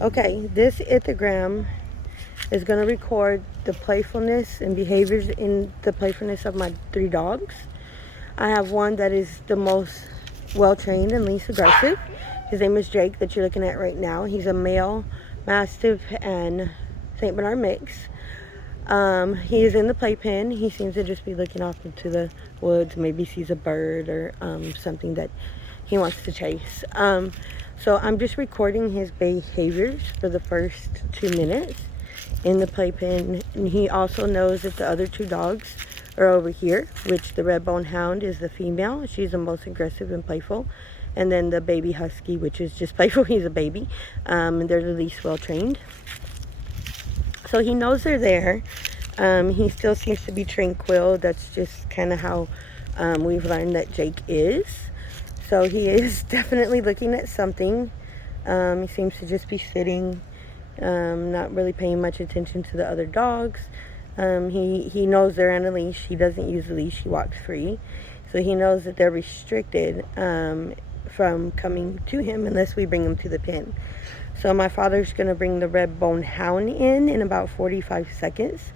Okay, this Ethogram is going to record the playfulness and behaviors in the playfulness of my 3 dogs. I have one that is the most well trained and least aggressive. His name is Jake, that you're looking at right now. He's a male Mastiff and St. Bernard mix. He is in the playpen. He seems to just be looking off into the woods, maybe sees a bird or something that he wants to chase. So I'm just recording his behaviors for the first 2 minutes in the playpen. And he also knows that the other 2 dogs are over here, which the red bone hound is the female. She's the most aggressive and playful. And then the baby husky, which is just playful. He's a baby. And they're the least well trained. So he knows they're there. He still seems to be tranquil. That's just kind of how we've learned that Jake is. So he is definitely looking at something. He seems to just be sitting, not really paying much attention to the other dogs. He knows they're on a leash. He doesn't use a leash. He walks free. So he knows that they're restricted from coming to him unless we bring them to the pen. So my father's going to bring the red bone hound in about 45 seconds.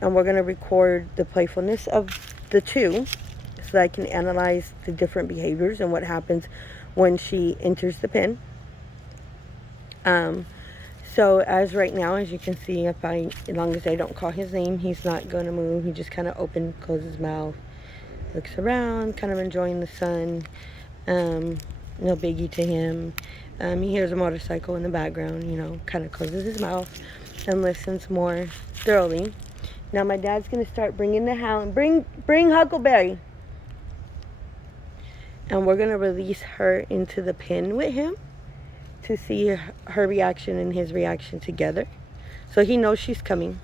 And we're going to record the playfulness of the 2 so that I can analyze the different behaviors and what happens when she enters the pen. So as right now, as you can see, as long as I don't call his name, he's not going to move. He just kind of closes his mouth, looks around, kind of enjoying the sun. No biggie to him. He hears a motorcycle in the background, kind of closes his mouth and listens more thoroughly. Now my dad's going to start bringing the hound. Bring Huckleberry. And we're going to release her into the pen with him to see her reaction and his reaction together. So he knows she's coming.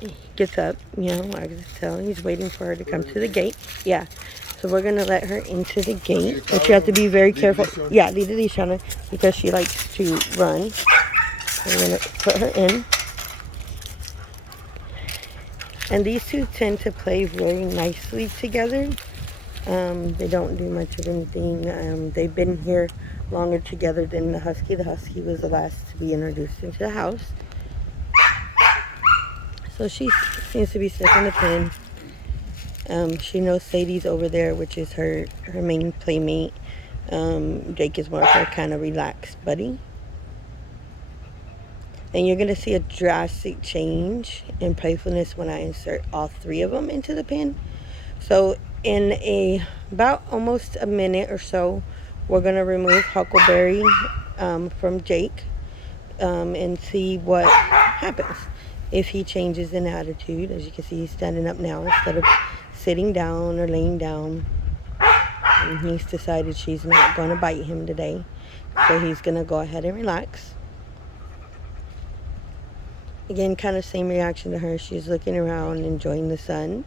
He gets up, wags his tail. He's waiting for her to come to the gate. Yeah. So we're going to let her into the gate. But you have to be very careful. Yeah, leave the leash on her because she likes to run. So we're going to put her in. And these 2 tend to play very nicely together. They don't do much of anything. They've been here longer together than the husky. The husky was the last to be introduced into the house. So she seems to be stuck in the pen. She knows Sadie's over there, which is her main playmate. Jake is more of her kind of relaxed buddy. And you're going to see a drastic change in playfulness when I insert all 3 of them into the pen. So in about almost a minute or so, we're going to remove Huckleberry from Jake and see what happens. If he changes in attitude. As you can see, he's standing up now instead of sitting down or laying down. And he's decided she's not going to bite him today. So he's going to go ahead and relax. Again, kind of same reaction to her. She's looking around, enjoying the sun.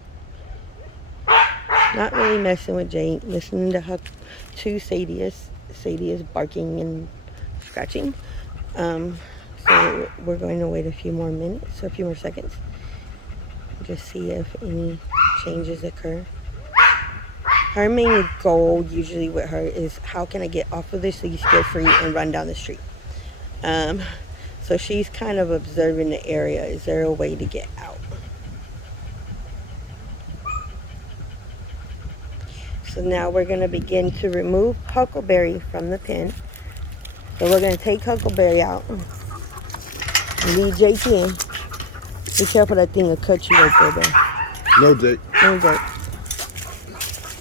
Not really messing with Jake. Listening to Sadie is barking and scratching. So we're going to wait a few more minutes, so a few more seconds. Just see if any changes occur. Her main goal usually with her is how can I get off of this leash, get free, and run down the street. So she's kind of observing the area. Is there a way to get out? So now we're going to begin to remove Huckleberry from the pen. So we're going to take Huckleberry out. Lead Jake in. Be careful, that thing will cut you right there, though. No, Jake. No, Jake.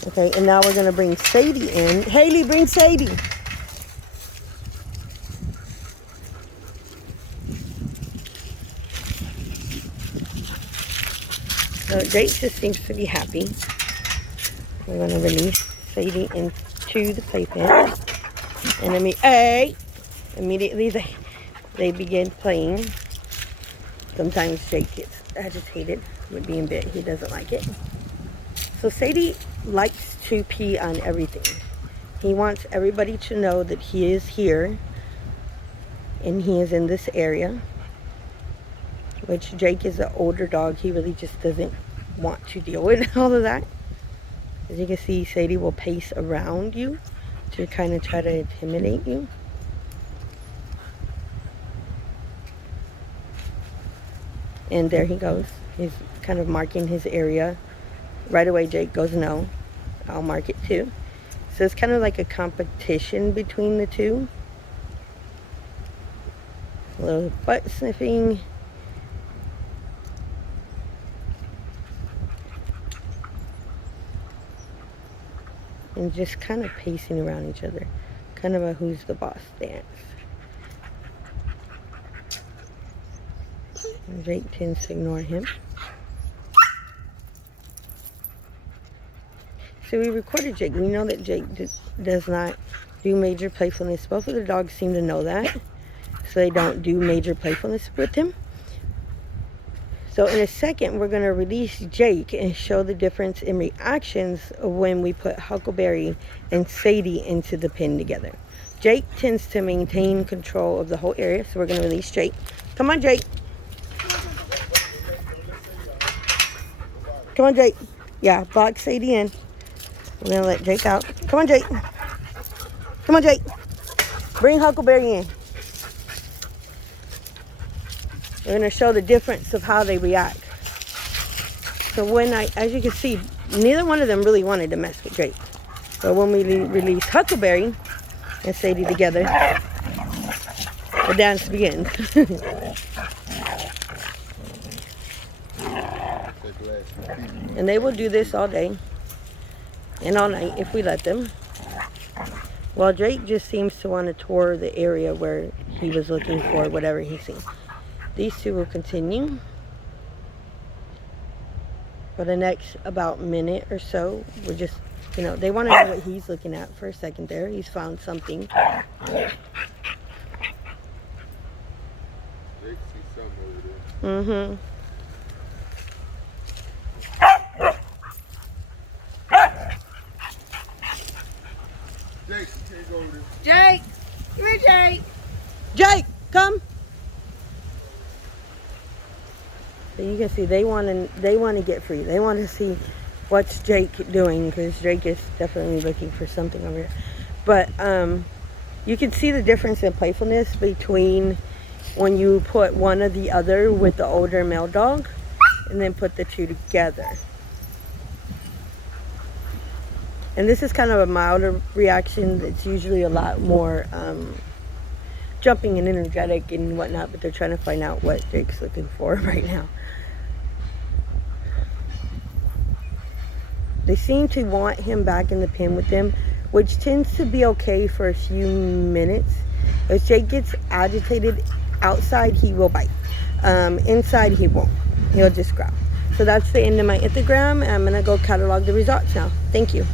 Okay, and now we're going to bring Sadie in. Haley, bring Sadie. So Jake just seems to be happy. We're going to release Sadie into the playpen. And immediately they begin playing. Sometimes Jake gets agitated with being bit. He doesn't like it. So Sadie likes to pee on everything. He wants everybody to know that he is here and he is in this area. Which Jake is an older dog. He really just doesn't want to deal with all of that. As you can see, Sadie will pace around you to kind of try to intimidate you. And there he goes. He's kind of marking his area. Right away, Jake goes, no. I'll mark it too. So it's kind of like a competition between the two. A little butt sniffing. And just kind of pacing around each other. Kind of a who's the boss dance. And Jake tends to ignore him. So we recorded Jake. We know that Jake does not do major playfulness. Both of the dogs seem to know that. So they don't do major playfulness with him. So in a second, we're going to release Jake and show the difference in reactions when we put Huckleberry and Sadie into the pen together. Jake tends to maintain control of the whole area, so we're going to release Jake. Come on, Jake. Come on, Jake. Yeah, box Sadie in. We're going to let Jake out. Come on, Jake. Come on, Jake. Bring Huckleberry in. We're going to show the difference of how they react. So as you can see, neither one of them really wanted to mess with Jake. But when we release Huckleberry and Sadie together, the dance begins. And they will do this all day and all night if we let them. Well, Jake just seems to want to tour the area where he was looking for whatever he's seen. These two will continue for the next about minute or so. We're just, they want to know what he's looking at for a second there. He's found something. Jake sees something over there. Jake, you can't go over there. Jake! Come here, Jake! Jake, come! So you can see they want to get free. They want to see what's Jake doing, because Jake is definitely looking for something over here. But you can see the difference in playfulness between when you put one or the other with the older male dog and then put the two together. And this is kind of a milder reaction. It's usually a lot more jumping and energetic and whatnot, but they're trying to find out what Jake's looking for right now. They seem to want him back in the pen with them, which tends to be okay for a few minutes. If Jake gets agitated outside, he will bite. Inside, he won't. He'll just growl. So that's the end of my Ethogram, and I'm going to go catalog the results now. Thank you.